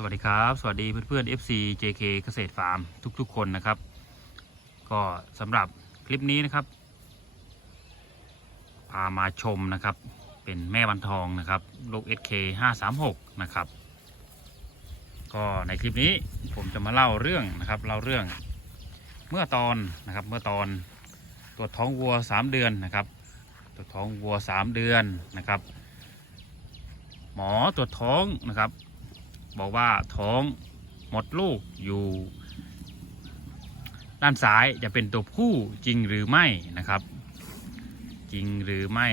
สวัสดีครับ สวัสดีเพื่อนๆ FC JK เกษตรฟาร์มทุกๆ คนนะครับ ก็สำหรับคลิปนี้นะครับ พามาชมนะครับ เป็นแม่วันทองนะครับลูก SK 536นะครับ ก็ในคลิปนี้ผมจะมาเล่าเรื่องนะครับเล่าเรื่องเมื่อตอนนะครับเมื่อตอนตรวจท้องวัว 3 เดือนนะครับตรวจท้องวัว 3 เดือนนะครับ หมอตรวจท้องนะครับ บอกว่าท้องหมดลูกอยู่ ด้านซ้ายจะเป็นตัวผู้จริงหรือไม่นะครับ จริงหรือไม่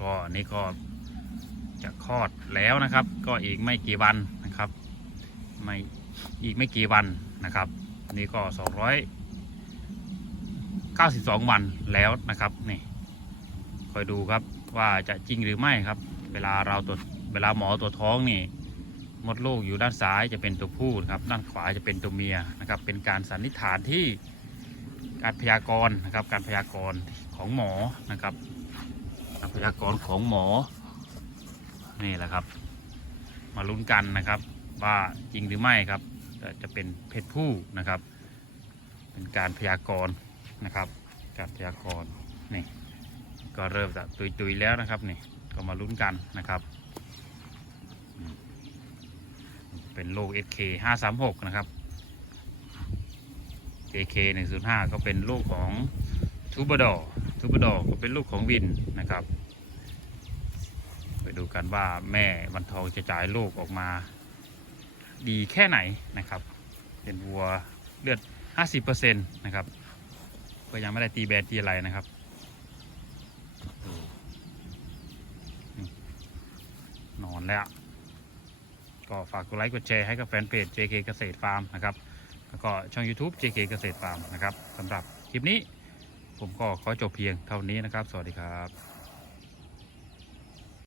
ก็นี่ก็จะคลอดแล้วนะครับ ก็อีกไม่กี่วันนะครับไม่อีกไม่กี่วันนะครับ นี่ก็ 292 วันแล้วนะครับนี่คอยดูครับว่าจะจริงหรือไม่ครับ เวลาเราตรวจเวลาหมอตรวจท้องนี่ มดลูกอยู่ด้านซ้ายจะเป็นตัวผู้นะครับ ด้านขวาจะเป็นตัวเมียนะครับ เป็นการสันนิษฐานที่การพยากรณ์นะครับ การพยากรณ์ของหมอนะครับการพยากรณ์ของหมอนี่แหละครับ มาลุ้นกันนะครับ ว่าจริงหรือไม่ครับ จะจะเป็นเพศผู้นะครับ เป็นการพยากรณ์นะครับ การพยากรณ์นี่ก็เริ่มจะตุยๆแล้วนะครับนี่ก็มาลุ้นกันนะครับ เป็นลูก SK 536 นะครับ JK 105 ก็เป็นลูกของทูบดอทูบดอก็เป็นลูกของวินนะครับ ไปดูกันว่าแม่วันทองจะจ่ายลูกออกมาดีแค่ไหนนะครับ เป็นวัวเลือด 50%นะครับ ก็ยังไม่ได้ตีแบนตีอะไรนะครับนี่นอนแล้ว ก็ฝากกดไลค์กดแชร์ให้กับแฟนเพจ JK เกษตรฟาร์มนะครับแล้วก็ช่อง YouTube JK เกษตรฟาร์มนะครับสำหรับคลิปนี้ ผมก็ขอจบเพียงเท่านี้นะครับ สวัสดีครับ